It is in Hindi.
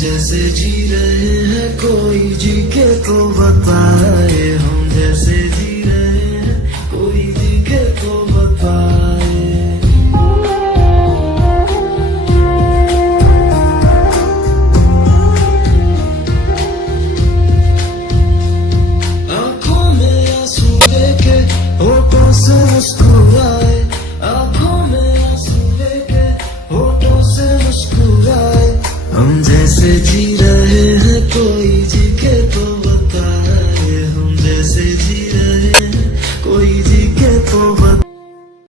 जैसे जी रहे हैं कोई जी के तो बताए, हम जैसे जी रहे हैं कोई जी के तो बताए। आंखों में आंसू लेके होठों से मुस्कुराए, आंखों में आंसू लेके होठों से मुस्कुराए, हम जैसे जी रहे हैं